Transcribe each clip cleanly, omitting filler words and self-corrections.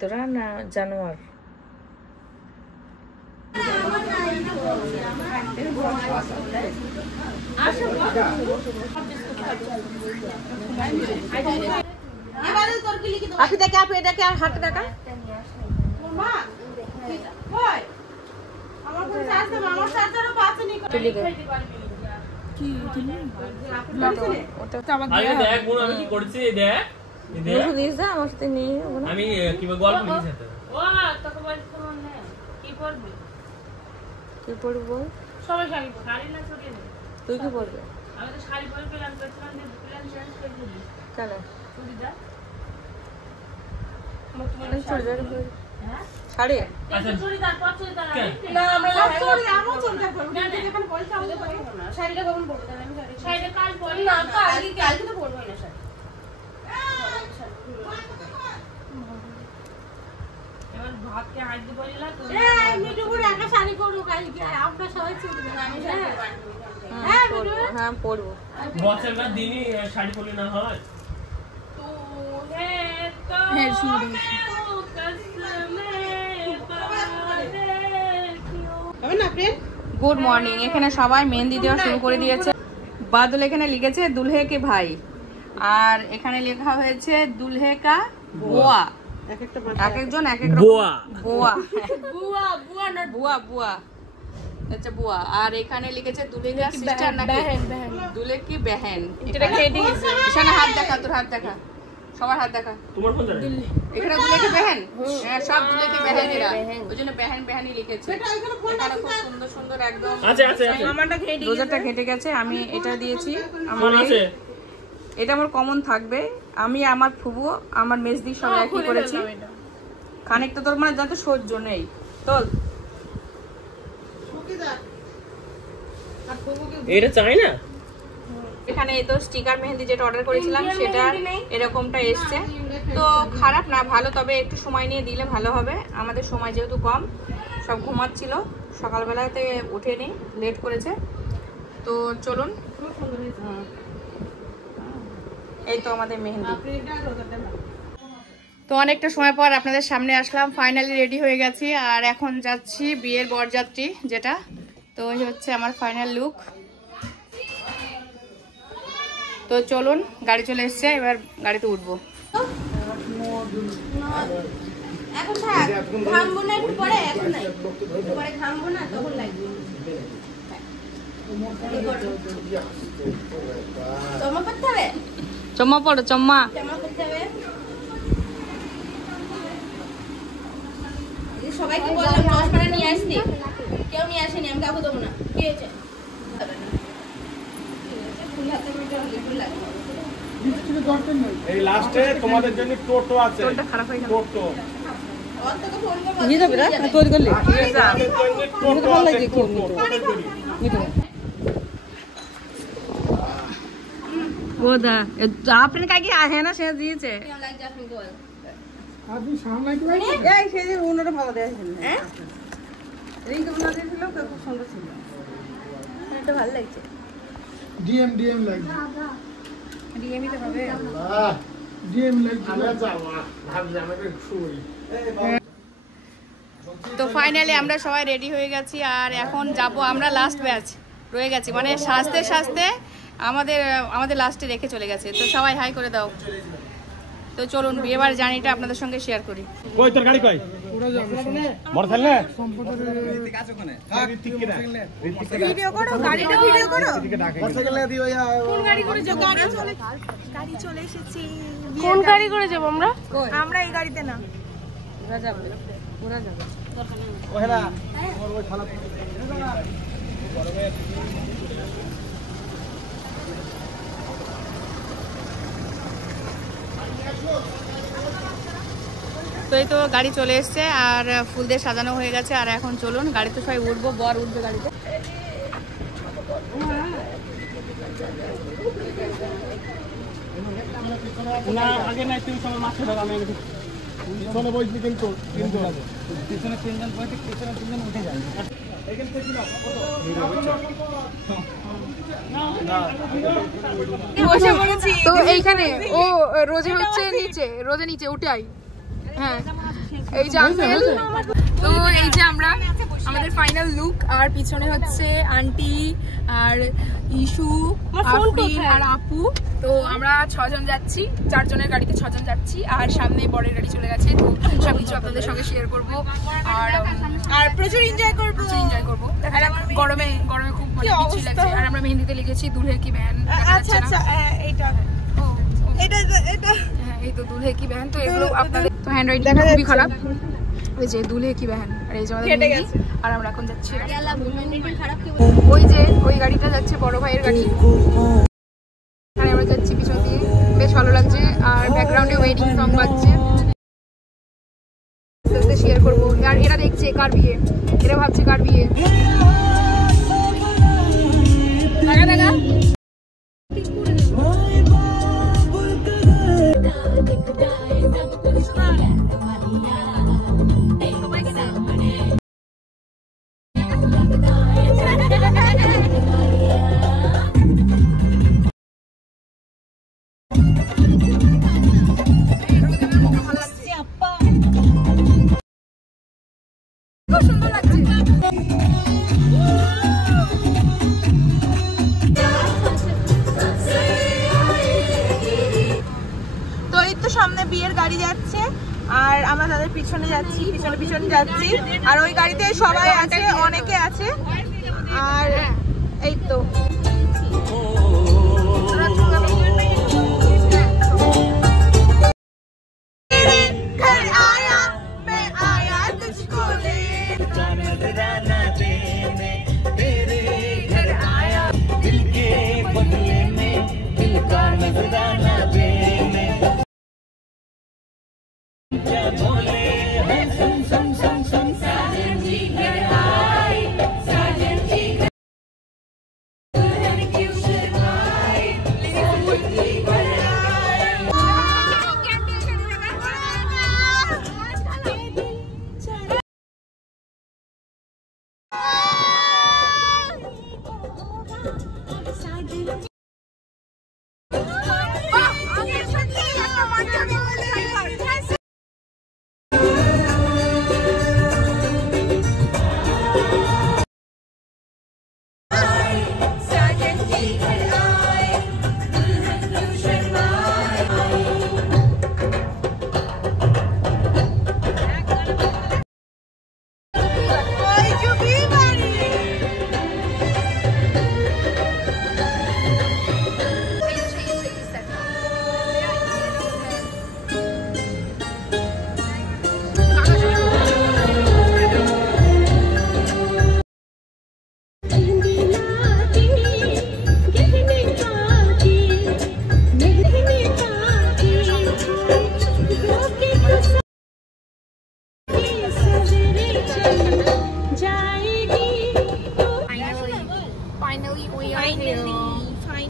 তোরা না জানোয়ার আপনি দেখে আপনি এটাকে আর হাতে দেখা আমি কি গল্প লিখেছি কি পড়বো সবাই শাড়ি না ছড়িয়ে দে তুই কি পড়বে আমি তো শাড়ি পরে প্ল্যান করছিলাম যে প্ল্যান চেঞ্জ করে দিই কেন চুড়িদার চুড়িদার হ্যাঁ শাড়ি আচ্ছা চুড়িদার পর চুড়িদার না আমরা আমও চুড়িদার পরব যখন পয়সা আমও পরব না শাড়িটা কখন পরবো তাহলে আমি শাড়িটা কাল পরি না কালকে তো পরবোই না শাড়ি এবার ভাতকে হাত দিয়ে বলিলা তো এই মিঠু করে একটা শাড়ি করব কালকে আমরা সবাই চুড়িদার আমি শাড়ি হ্যাঁ মিঠু হ্যাঁ পরব বছর কার দিনই শাড়ি পরলে না হয় তো হে তো হ্যাঁ শুরু হবে না ফ্রেন্ড গুড মর্নিং এখানে সবাই মেহেন্দি দেওয়া শুরু করে দিয়েছে বাদল এখানে লিখেছে দুলহে কে ভাই আর এখানে লেখা হয়েছে দুলহে কা বুয়া এক একজন এক এক বুয়া বুয়া বুয়া বুয়া না বুয়া বুয়া আচ্ছা বুয়া আর এখানে লিখেছে দুলহে কা সিস্টার না বহন দুলহে কি বহন এটা কেডি ইশানা হাত দেখা তোর হাত দেখা সবার হাত দেখা তোমার ফোন ধরে এখানে দুলহে কি বহন হ্যাঁ সব দুলহে কি বহনেরা ওইজন্য বহন বহনই লিখেছে এখানে খুব সুন্দর সুন্দর একদম আছে আছে আছে আমারটা ঘেটে রোজাটা ঘেটে গেছে আমি এটা দিয়েছি আমার আছে এটা আমার কমন থাকবে আমি আমার ফুবু আমার মেজদি সব একই করেছি খানিকটা তোর মানে যত সহ্য নেই তোল এটা চাই না এখানে এই তো স্টিকার মেহেন্দি যেটা অর্ডার করেছিলাম সেটা এরকমটা এসছে তো খারাপ না ভালো তবে একটু সময় নিয়ে দিলে ভালো হবে আমাদের সময় যেহেতু কম সব ঘুমাচ্ছিল সকালবেলাতে উঠেনি লেট করেছে তো চলুন এই তো আমাদের মেহেন্দি তো অনেকটা সময় পর আপনাদের সামনে আসলাম ফাইনালি রেডি হয়ে গেছি আর এখন যাচ্ছি বিয়ের বরযাত্রী যেটা তো এই হচ্ছে আমার ফাইনাল লুক তো চলুন গাড়ি চলে এসছে এবার গাড়িতে উঠবো এখন থাক ঘামবো না একটু পরে এখন নাই পরে ঘামবো না তখন লাগবে চমা করতে হবে চম্মা পড়ো চম্মা চমা করতে হবে সবাইকে বললাম চশমাটা নিয়ে আসতে কেউ নিয়ে আসেনি আমি কাউকে দেবো না কি হয়েছে ফুল হাতে ফুল লাগবে এই লাস্টে তোমাদের জন্য টোটো আছে টোটোটা খারাপ হয়ে গেল টোটো অন্তত ফোন করে নিয়ে যাবে না তৈরি করলে টোটো ভালো লাগে কি वो दा आपने कहा कि है ना शेयर दिए কেমন লাগছে আপনি বল আপনি সামনে কি ভাই এই সেদিন ওনাটা ভালো দেখাচ্ছেন হ্যাঁ রিং তো ওনাদের ছিল খুব সুন্দর ছিল এটা ভালো লাগছে ডিএম লাগছে ডিএমই তো হবে ডিএম লাগছে তো ফাইনালি আমরা সবাই রেডি হয়ে গেছি আর এখন যাব আমরা লাস্ট ব্যাচ রয়ে গেছি মানে সাজতে সাজতে আমাদের লাস্টে রেখে চলে গেছে তো সবাই হাই করে দাও তো চলুন বিয়েবার জার্নিটা আপনাদের সঙ্গে শেয়ার করি কই তোর গাড়ি কই ওরা যাবে মোর খেললে সম্পদের ভিডিও করো গাড়িটা ভিডিও করো মোটরসাইকেলে দিও কোন গাড়ি করে যাব গাড়ি চলে এসেছি কোন গাড়ি করে যাব আমরা আমরা এই গাড়িতে না ওরা যাবে ওহেলা ওর ওই খালা তো এই তো গাড়ি চলে এসছে আর ফুল দিয়ে সাজানো হয়ে গেছে আর এখন চলুন গাড়িতে সবাই উঠবো বর উঠবে গাড়িতে না আগে নাই তুমি সবাই মাছ ধরো আমি পিছনে বসবি কিন্তু পিছনে তিনজন বসে পিছনে তিনজন উঠে যায় এখান থেকে না কত বসে পড়েছি তো এইখানে ও রোজে হচ্ছে নিচে উঠাই। হ্যাঁ এই যে আঙ্কেল, তো এই যে আমরা আমাদের ফাইনাল লুক, আর পিছনে হচ্ছে আন্টি আর ইস্যু আফরিন আর আপু। তো আমরা 6 জন যাচ্ছি, 4 জনের গাড়িতে 6 জন যাচ্ছি, আর সামনে বরের গাড়ি চলে গেছে। তো সবকিছু আপনাদের সঙ্গে শেয়ার করবো আর প্রচুর এনজয় করবো। গরমে খুব কিছুই লাগছে। আর আমরা মেহেন্দিতে লিখেছি দুলহে কি ব্যান। এই তো দুলহে কি ব্যান। তো এগুলো আপনাদের তো হ্যান্ড রাইটিং খুবই খারাপ। ওই যে দুলহে কি ব্যান, আর এই যে আমাদের মেহেন্দি। আর আমরা এখন যাচ্ছি ওই যে ওই গাড়িটা যাচ্ছে বড় ভাইয়ের গাড়ি, আর আমরা যাচ্ছি পিছন দিয়ে। বেশ ভালো লাগছে, আর ব্যাকগ্রাউন্ডে ওয়েডিং সং বাজছে। শেয়ার করবো। আর এরা দেখছে কার বিয়ে, এরা ভাবছে কার বিয়ে। দেখা খুব সুন্দর লাগছে। তো এই তো সামনে বিয়ের গাড়ি যাচ্ছে, আর আমরা তাদের পিছনে যাচ্ছি, পিছনে যাচ্ছি। আর ওই গাড়িতে সবাই আছে, অনেকে আছে। আর এই তো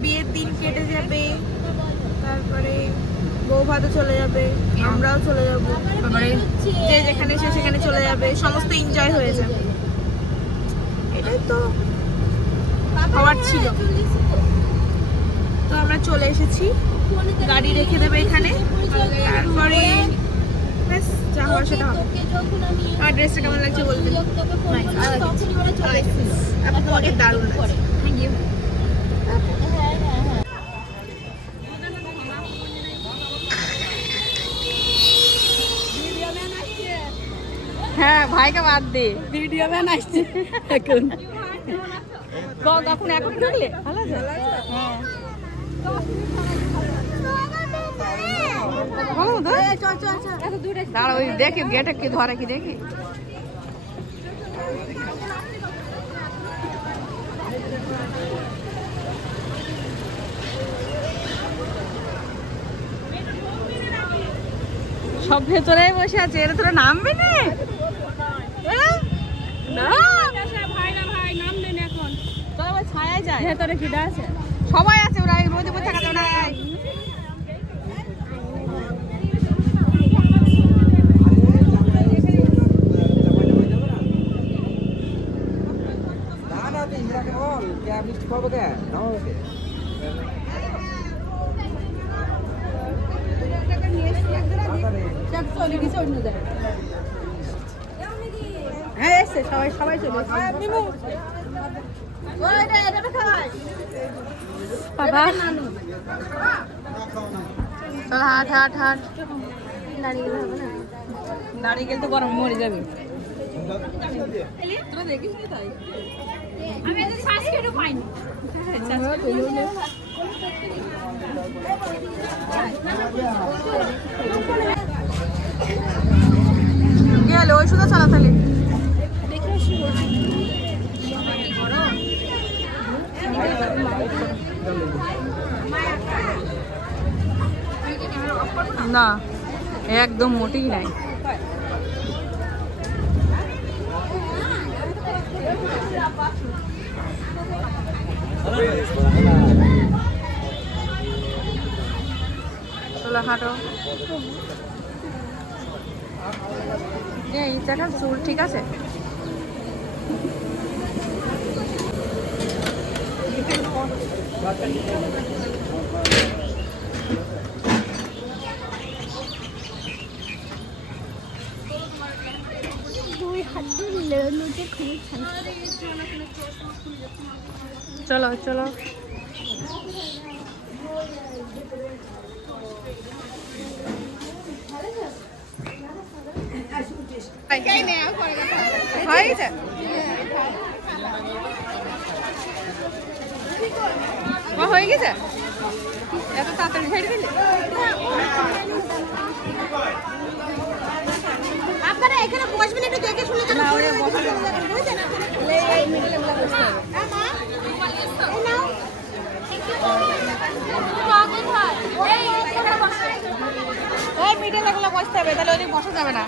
বিয়ের দিন কেটে যাবে, তারপরে বউ ভাতও চলে যাবে, আমরাও চলে যাব, যে যেখানে সে সেখানে চলে যাবে, সমস্ত এনজয় হয়ে যাবে। এটাই তো হওয়ার ছিল। তো আমরা চলে এসেছি, গাড়ি রেখে দেবে এখানে, তারপরে ব্যাস যা হওয়ার সেটা হবে। আমার ড্রেসটা কেমন লাগছে বলবেন? আপনাকে দারুণ লাগছে। Thank you. হ্যাঁ ভাইকে বাদ দে, ভিডিও ম্যান আসছে এখন। এখন ঢুকলে ভালো আছে। দাঁড়া ওই দেখি গেটে কি ধরে কি দেখি। সব ভেতরে বসে আছে, এরা তোরা নামবি না? ছায়ায় যায়, ভেতরে খিদা আছে, সবাই আছে, ওরা রোদে বসে থাকা যাবে না। হ্যাঁ এসছে সবাই সবাই চলে এসছে বাবা চল হাট হাট হাট দাঁড়িয়ে গেলে তো গরম মরে যাবে তোরা দেখিস নি তাই আমি এত শ্বাস কেটে পাইনি গেল ওই শুধু চালা তাহলে না একদম মোটেই নাই চলো হাঁটো এই দেখা চুল ঠিক আছে চলো চলো হয়ে গেছে হয়ে গেছে এত তাড়াতাড়ি ছেড়ে দিলে আপনারা এখানে বসবেন একটু দেখে শুনে যান ওই মিডিল এগুলো বসতে হবে তাহলে ওদিকে বসা যাবে না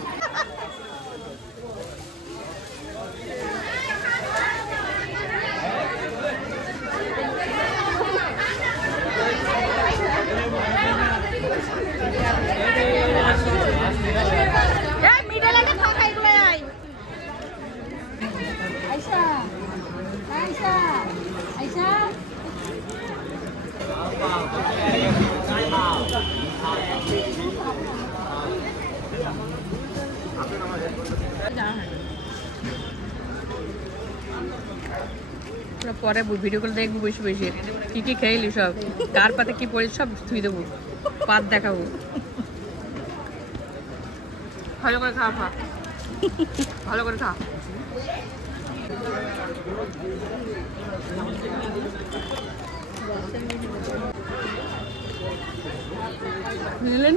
পরে ভিডিও করে দেখবো বসে বসে কি কি খেয়েলি সব কার পাতে কি পড়ে সব ধুই দেবো পাত দেখাবো ভালো করে খা খা ভালো করে খা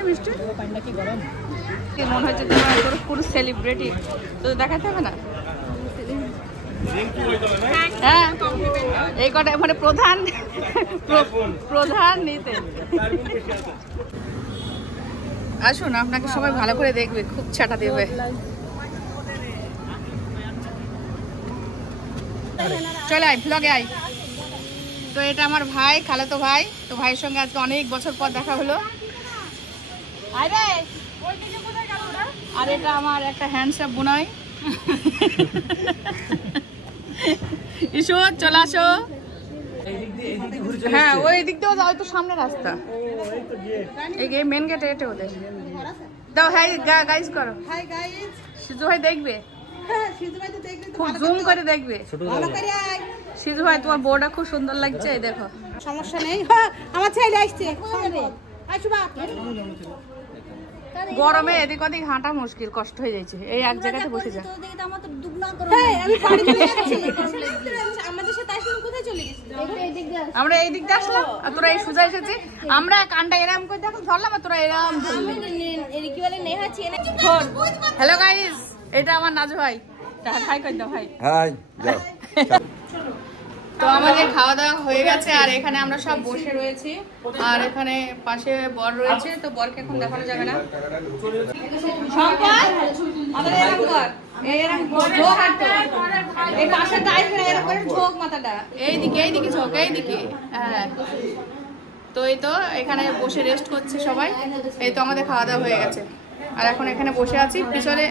মিষ্টি মনে হচ্ছে তোমার তোর পুরো সেলিব্রিটি তো দেখাতে হবে না হ্যাঁ এই কটা মানে প্রধান নিতে আসুন আপনাকে সবাই ভালো করে দেখবে খুব ছাটা দেবে চলে আয় ভ্লগে আয় তো এটা আমার ভাই খালাতো ভাই তো ভাইয়ের সঙ্গে আজকে অনেক বছর পর দেখা হলো আর এটা আমার একটা হ্যান্ডসাপ বোনাই ঈশ্বর চলে আসো হ্যাঁ ওই দিক দিয়েও যাও তো সামনে রাস্তা এই মেন গেটে এটা ওদের দাও হাই গাইস করো হাই গাইস সিজু ভাই দেখবে হ্যাঁ সিজু ভাই তো দেখবে খুব জুম করে দেখবে ভালো করে আয় সিজু ভাই তোমার বউটা খুব সুন্দর লাগছে এই দেখো সমস্যা নেই হ্যাঁ আমার ছেলে আসছে সঙ্গে আসো বাপ গরমে এদিক ওদিক হাঁটা মুশকিল কষ্ট হয়ে যাচ্ছে এই এক জায়গাতে বসে যা হ্যাঁ আমি বাড়ি চলে যাচ্ছি আমাদের সাথে আসলে কোথায় চলে গেছিস আমরা এই দিক দিয়ে আসলাম আর তোরা এই সোজা এসেছি আমরা কানটা এরকম করে দেখো ধরলাম আর তোরা এরকম ধরলি কি বলে নেহা চেনে হ্যালো গাইস এটা আমার নাজু ভাই হাই করে দাও ভাই হাই যাও তো আমাদের খাওয়া দাওয়া হয়ে গেছে আর এখানে আমরা সব বসে রয়েছি আর এখানে পাশে বর রয়েছে তো বরকে এখন দেখানো যাবে না সম্পদ আমাদের এরকম কর এরকম ঝোঁক হাঁটতো এই পাশে টাইপ করে এরকম করে ঝোঁক মাথাটা এইদিকে ঝোঁক এইদিকে হ্যাঁ তো এই তো এখানে বসে রেস্ট করছে সবাই এই তো আমাদের খাওয়া দাওয়া হয়ে গেছে আর এখন এখানে বসে আছি পিছনে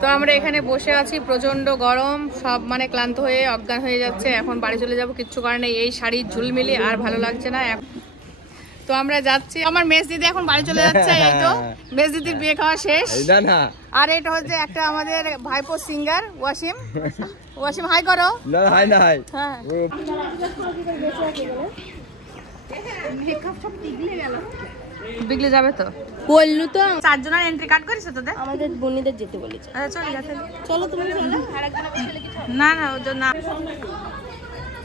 তো আমরা এখানে বসে আছি প্রচন্ড গরম সব মানে ক্লান্ত হয়ে অজ্ঞান হয়ে যাচ্ছে এখন বাড়ি চলে যাব কিচ্ছু কারণে এই শাড়ির ঝুলমিলি আর ভালো লাগছে না তো আমরা যাচ্ছি, আমার মেজ দিদি এখন বাড়ি চলে যাচ্ছে। এই তো মেজ দিদির বিয়ে খাওয়া শেষ। আর এটা হচ্ছে একটা আমাদের ভাইপো সিঙ্গার ওয়াসিম। ওয়াসিম হাই করো। না হাই না হাই। হ্যাঁ বিগলে যাবে তো বললু তো 4 জনের এন্ট্রি কার্ড করেছে তোদের? আমাদের বোনেদের যেতে বলেছে। আচ্ছা চল যাতে। চলো তুমি চলো। না না ওর জন্য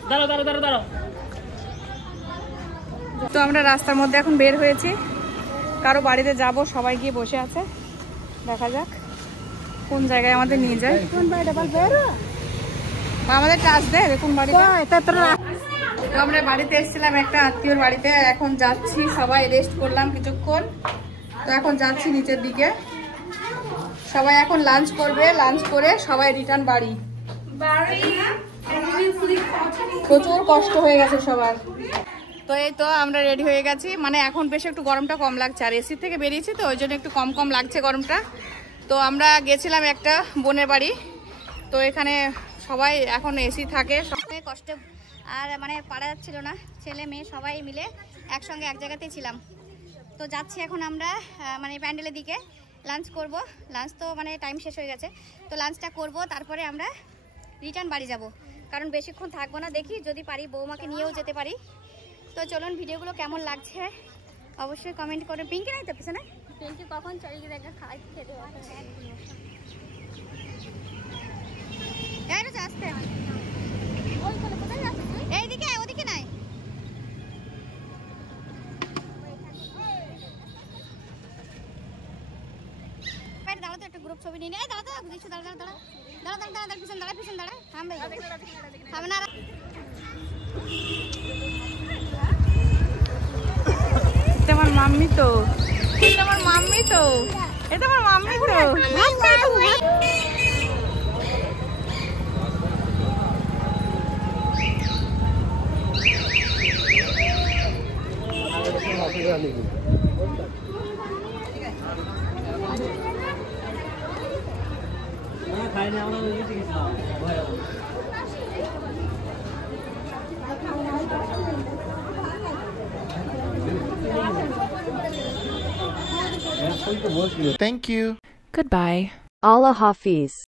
দাঁড়াও। তো আমরা রাস্তার মধ্যে এখন বের হয়েছি, কারো বাড়িতে যাব, সবাই গিয়ে বসে আছে। দেখা যাক কোন জায়গায় আমাদের নিয়ে যায়। কোন বাড়িটা বল বের আমাদের টাচ দে কোন বাড়িটা। তো আমরা বাড়িতে এসেছিলাম একটা আত্মীয়র বাড়িতে, এখন যাচ্ছি, সবাই রেস্ট করলাম কিছুক্ষণ। তো এখন যাচ্ছি নিচের দিকে, সবাই এখন লাঞ্চ করবে, লাঞ্চ করে সবাই রিটার্ন বাড়ি। প্রচুর কষ্ট হয়ে গেছে সবার। তো এই তো আমরা রেডি হয়ে গেছি, মানে এখন বেশ একটু গরমটা কম লাগছে, আর এসি থেকে বেরিয়েছি তো ওই জন্য একটু কম লাগছে গরমটা। তো আমরা গেছিলাম একটা বোনের বাড়ি, তো এখানে সবাই এখন এসি থাকে, কষ্ট আর মানে পারা যাচ্ছিল না, ছেলে মেয়ে সবাই মিলে একসঙ্গে এক জায়গাতেই ছিলাম। তো যাচ্ছি এখন আমরা মানে প্যান্ডেলের দিকে লাঞ্চ করব। লাঞ্চ তো মানে টাইম শেষ হয়ে গেছে, তো লাঞ্চটা করব, তারপরে আমরা রিটার্ন বাড়ি যাব, কারণ বেশিক্ষণ থাকবো না। দেখি যদি পারি বৌমাকে নিয়েও যেতে পারি। তো চলুন, ভিডিওগুলো কেমন লাগছে অবশ্যই কমেন্ট করে। পিঙ্কি নাই তো পিছনে? পিঙ্কি কখন চলে গিয়ে দেখা খাই খেতে আসতে এইদিকে, ওদিকে নাই। দাঁড়া তো একটা গ্রুপ ছবি নিয়ে নেয়। দাঁড়া তো কিছু দাঁড়া পিছন দাঁড়া থামবে না। এটা আমার মাম্মি তো, এটা আমার মাম্মি তো, এটা আমার মাম্মি তো। Thank you. Goodbye. Allah Hafiz.